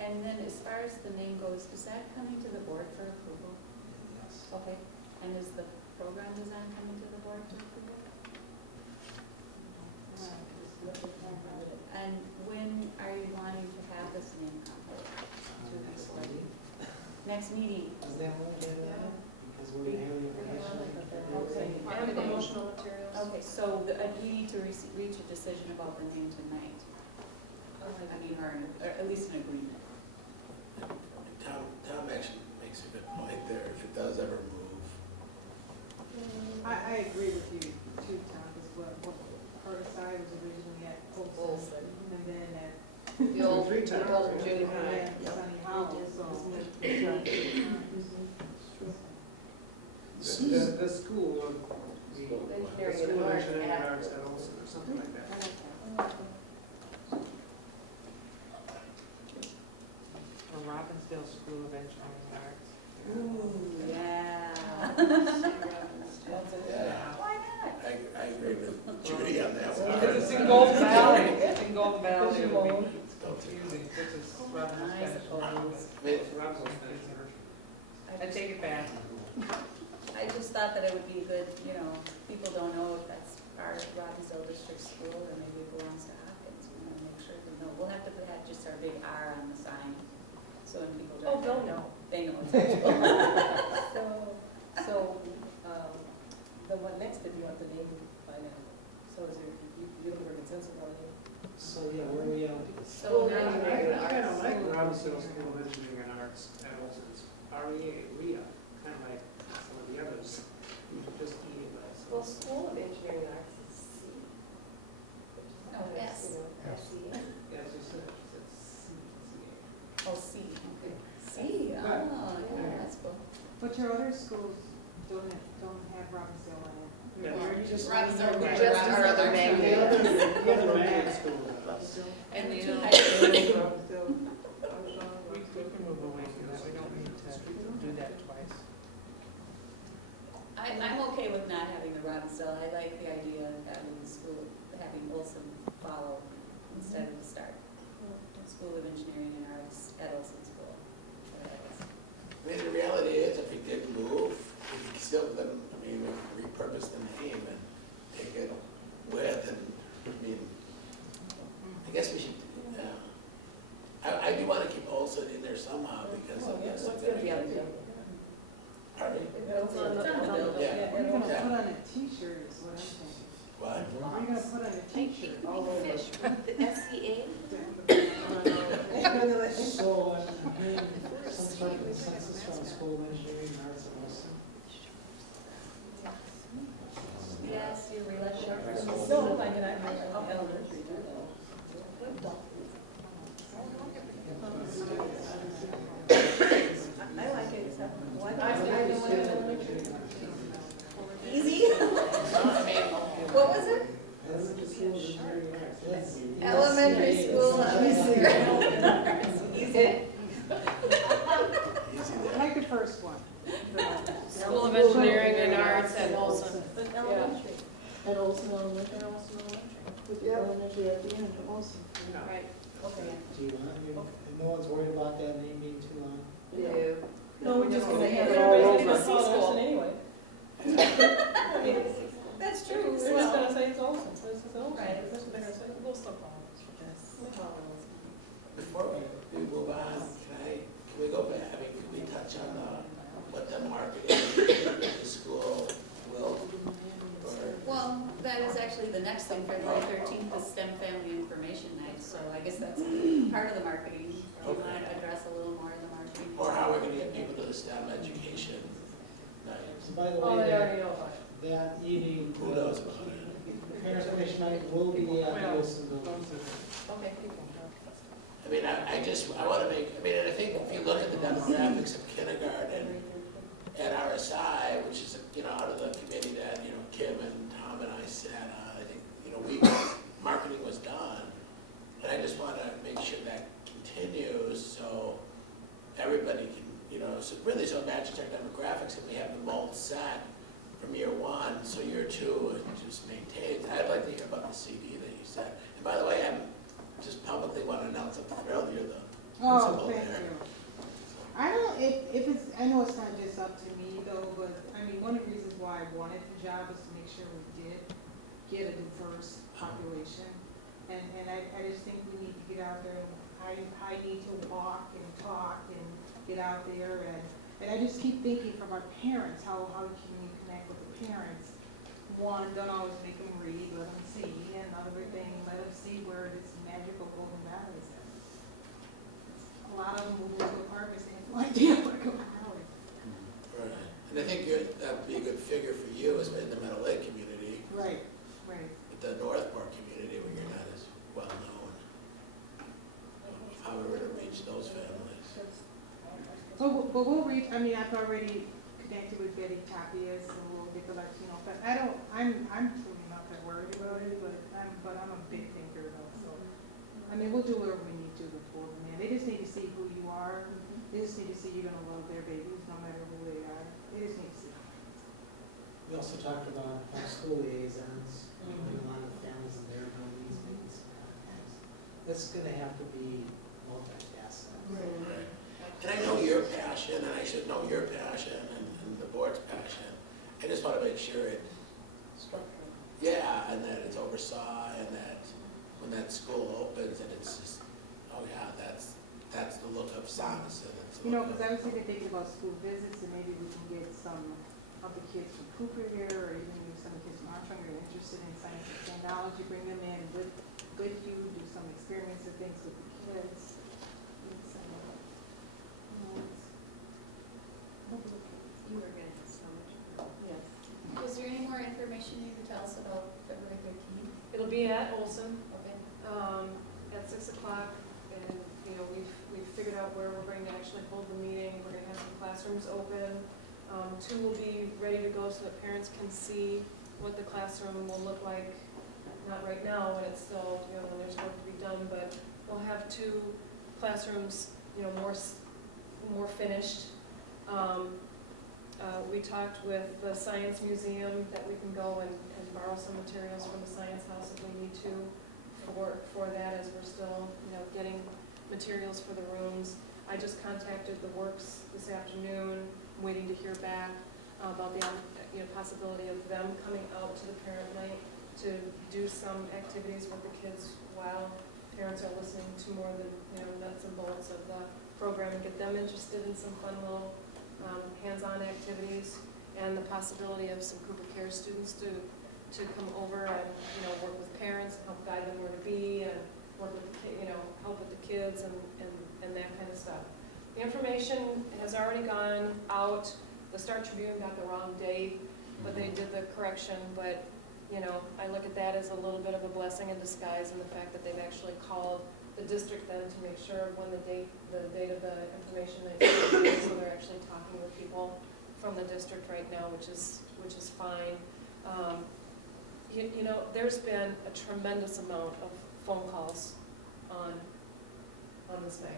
And then as far as the name goes, is that coming to the board for approval? Yes. Okay. And is the program design coming to the board for approval? And when are you wanting to have this name come to the Next board? meeting. Next meeting. Is that what it is? Because we're inheriting information. Okay. And promotional materials. Okay, so we need to reach a decision about the name tonight. I mean, or at least an agreement. Tom actually makes a good point there, if it does ever move. I agree with you too, Tom, because what RSI was originally at Olson, and then at The old, Three times. the old junior high. Sunny Hollow, so. The school of the School of the Engineering School and of Arts Engineering and at- Arts at Olson or something like that. Or Robbinsdale School of Engineering and Arts. Ooh, yeah. Yeah, Why not? I agree with Judy on that one. Because it's in Golden Valley, it's in Golden Valley, it would be Let's go to- confusing, this is I Robbinsdale. suppose. It's Robbinsdale. I take it back. I just thought that it would be good, you know, people don't know if that's our Robbinsdale District School or maybe it belongs to Hopkins. We want to make sure they know. We'll have to have just our big R on the sign, so when people drive. Oh, they'll by, know. They know it's our school. The one next to you want the name by now. So is there, you looking for consensus on it? So, yeah, where are we at with this? So I now, kind of like Robbinsdale School of Engineering and Arts at Olson. It's REA, kind of like some of the others. You just eat it by Well, itself. School of Engineering and Arts is C. No, S. S-E. Yeah, as you said, it's CCA. oh, C, okay. C, oh, yeah, that's cool. But your other schools don't have Robbinsdale in it. Yeah, Or just- Robbinsdale, Just our other The magnet. other magnet school does. And the We two don't- high schools. We can move away from that, we don't need to do that twice. I'm okay with not having the Robbinsdale. I like the idea of having the school, having Olson follow instead of the start. School of Engineering and Arts at Olson School. I mean, the reality is, if we did move, we could still, then, I mean, we could repurpose the name and take it with, and, I mean, I guess we should, I do want to keep Olson in there somehow, because of this. What's gonna be on the Pardon me? It's on the bill. Yeah. What are you gonna Yeah. put on a t-shirt is what I'm thinking. What? What are you gonna put on a t-shirt all over? The SCA? So, I'm hearing some sort of consensus from School of Engineering and Arts at Olson. Yes, your relationship. still like it, I elementary. I like it, except, why do I say elementary? Easy? What was it? Elementary school. Easy. I like the first one. School of Engineering and Arts at Olson. But elementary. At Olson Elementary. And also elementary. With the elementary at the end, also. Right. Okay. Do you want, no one's worried about that name being too long? No, we're just gonna have it all all over. over. Olson anyway. That's true. We're just gonna say it's Olson, so it's Olson. Right. That's what they're gonna say, we'll still call it. We'll call it Olson. Before we move on, can we go back, I mean, can we touch on what the marketing the school will, or? Well, that is actually the next thing, February 13th, the STEM Family Information Night, so I guess that's part of the marketing. Do you want to address a little more of the marketing? Or how we're gonna get people to the STEM education night? So by the Oh, way, they already know about it. that evening, Who knows about it? Parents Information Night will be at the Wilson Building. Okay. I mean, I wanna make, I mean, and I think if you look at the demographics of kindergarten at RSI, which is, out of the committee that, Kim and Tom and I sat on, I think, marketing was done. And I just wanna make sure that continues, so everybody can, so it matches our demographics, and we have the mold set from year one, so year two, it just maintains. I'd like to hear about the CD that you said. And by the way, I'm just publicly want to announce I'm thrilled you're the principal Oh, thank there. you. I don't, if it's, I know it's not just up to me though, but I mean, one of the reasons why I wanted the job is to make sure we did get a diverse population. And I just think we need to get out there, and I need to walk and talk and get out there, and I just keep thinking from our parents, how can you connect with the parents? One, don't always make them read, let them see, and another thing, let them see where this magical Golden Valley is at. A lot of them move into apartments, they have no idea what Golden Valley is. Right. And I think that'd be a good figure for you, is in the Meadow Lake community. Right, right. But the Northport community, where you're not as well known. How we were to reach those families. But we'll reach, I mean, I've already connected with Betty Tapias, and we'll get the Latino, but I'm truly not that worried about it, but I'm a big thinker though, so. I mean, we'll do whatever we need to before, man. They just need to see who you are. They just need to see you're gonna love their babies, no matter who they are. They just need to see. We also talked about school liaisons, and a lot of families in their buildings, maybe some contacts. That's gonna have to be multifaceted. Right. And I know your passion, and I should know your passion, and the board's passion. I just want to make sure and that it's oversaw, and that when that school opens, and it's just, oh yeah, that's the look of Sonison. Because I was even thinking about school visits, and maybe we can get some of the kids from Cooper here, or even some of the kids from Armstrong who are interested in science and technology, bring them in with you, do some experiments and things with the kids. You were good, so much. Yes. Was there any more information you could tell us about February 13th? It'll be at Olson, Okay. at 6 o'clock, and, we've figured out where we're going to actually hold the meeting. We're going to have some classrooms open. 2 will be ready to go so that parents can see what the classroom will look like. Not right now, when it's still, when there's work to be done, but we'll have 2 classrooms, more finished. We talked with the Science Museum that we can go and borrow some materials from the Science House if we need to for that, as we're still, getting materials for the rooms. I just contacted the Works this afternoon, waiting to hear back about the possibility of them coming out to the parent night to do some activities with the kids while parents are listening to more of the nuts and bolts of the program, and get them interested in some fun little hands-on activities, and the possibility of some Cooper Care students to come over and work with parents and help guide them where to be, and work with help with the kids and that kind of stuff. The information has already gone out. The Star Tribune got the wrong date, but they did the correction. But you know, I look at that as a little bit of a blessing in disguise, and the fact that they've actually called the district then to make sure when the date of the information they so they're actually talking with people from the district right now, which is fine. You know, there's been a tremendous amount of phone calls on this matter.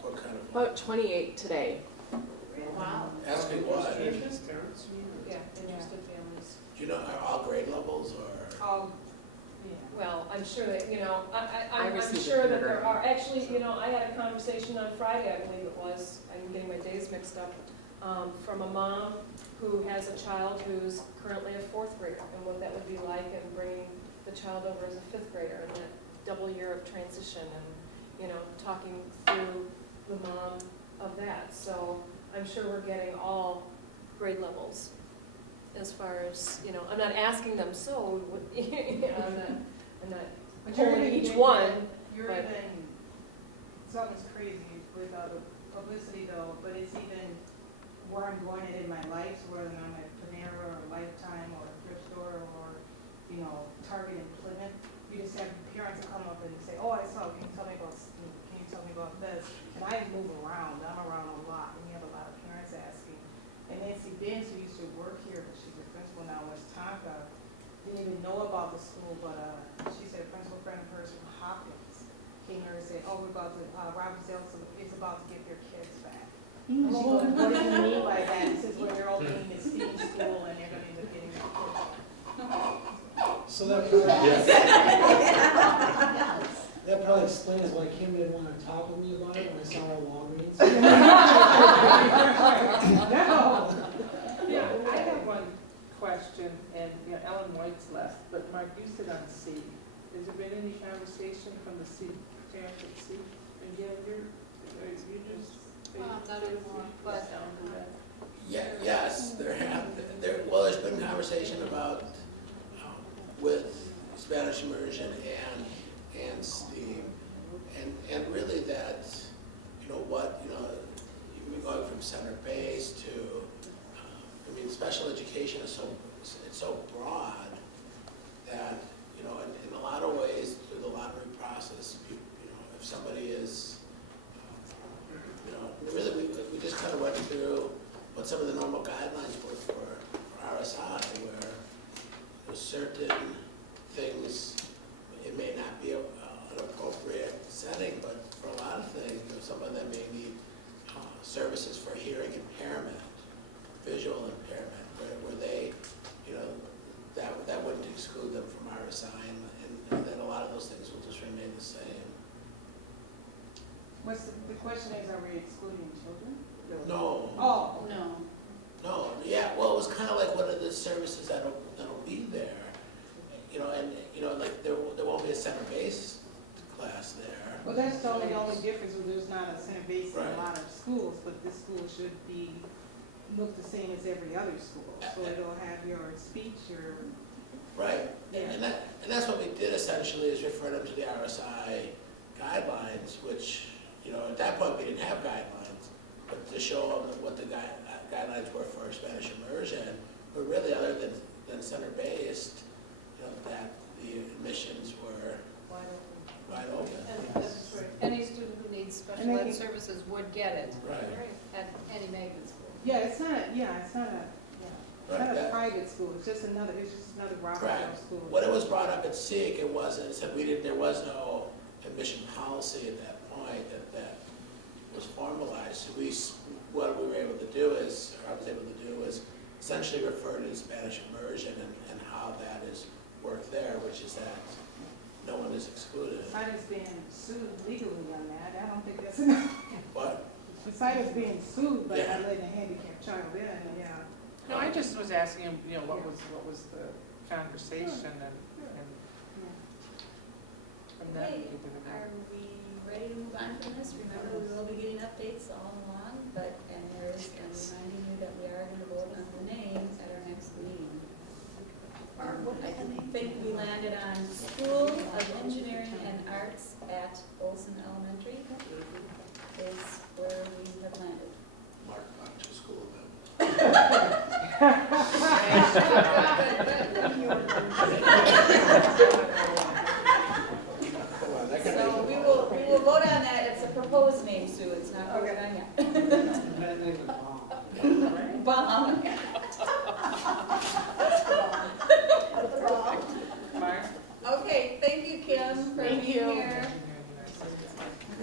What kind of? About 28 today. Wow. Asking what? Parents, parents, you know. Yeah, interested families. Do you know, are all grade levels or? Well, I'm sure that, you know, I I'm received sure it that there from are, actually, you know, I had a conversation on Friday, I believe it was, I'm getting my days mixed up, from a mom who has a child who's currently a fourth grader, and what that would be like, and bringing the child over as a fifth grader, and that double year of transition, and, you know, talking through the mom of that. So I'm sure we're getting all grade levels as far as, you know, I'm not asking them, so, I'm not But you're pulling even each getting- one. You're but- even, it's almost crazy with the publicity though, but it's even where I'm going at in my life, whether I'm at Panera or Lifetime or a thrift store or, you know, Target and Plymouth. You just have parents that come up and say, oh, I saw, can you tell me about this? And I move around, I'm around a lot, and you have a lot of parents asking. And Nancy Benz, who used to work here, but she's a principal now in West Tonka, didn't even know about the school, but she said a principal friend of hers from Hopkins came here and said, oh, we're about to, Robbinsdale is about to get their kids back. She goes, what do you mean by that? He says, well, they're opening this Seesion school and they're gonna end up getting their kids back. So that probably explains why Kim didn't want to talk with me about it when I saw her at Walgreens. No. Yeah, I have one question, and, you know, Ellen White's left, but Mark, you sit on C. Has there been any conversation from the C, parents at C? And yeah, you just. Not anymore, but, Yes, there's been conversation about, with Spanish immersion and STEAM, and really that, you know, even going from center-based to, I mean, special education is so broad that, you know, in a lot of ways, through the lottery process, you know, if somebody is, you know, really, we just kind of went through what some of the normal guidelines were for RSI, where there's certain things, it may not be an appropriate setting, but for a lot of things, you know, some of them may need services for hearing impairment, visual impairment, where they, you know, that wouldn't exclude them from RSI, and then a lot of those things will just remain the same. The question is, are we excluding children? No. Oh. No. Yeah, well, it was kind of like, what are the services that'll be there? You know, and, you know, like, there won't be a center-based class there. Well, that's the only difference, there's not a center base in Right. a lot of schools, but this school should look the same as every other school. So it'll have your speech, your. Right, Yeah. and that's what we did essentially, is refer them to the RSI guidelines, which, you know, at that point, we didn't have guidelines, but to show them what the guidelines were for Spanish immersion, but really, other than center-based, you know, that the admissions were wide open. and that's right. Any student who needs special ed services would get it Right. at any magnet school. Yeah, it's not a Right, private school, it's just another Robbinsdale correct. school. When it was brought up at SEEK, it said there was no admission policy at that point that was formalized. So what we were able to do is, or I was able to do, is essentially refer to the Spanish immersion and how that is worked there, which is that no one is excluded. Besides being sued legally on that, I don't think that's enough. What? Besides being sued, but Yeah. not letting a handicapped child in, yeah. No, I just was asking him, you know, what was the conversation and from that Okay, we could do it. are we ready to move on from this? Remember, we will be getting updates all along, and reminding you that we are going to vote on the names at our next meeting. I think we landed on School of Engineering and Arts at Olson Elementary is where we have landed. Mark Bunch School of Good. I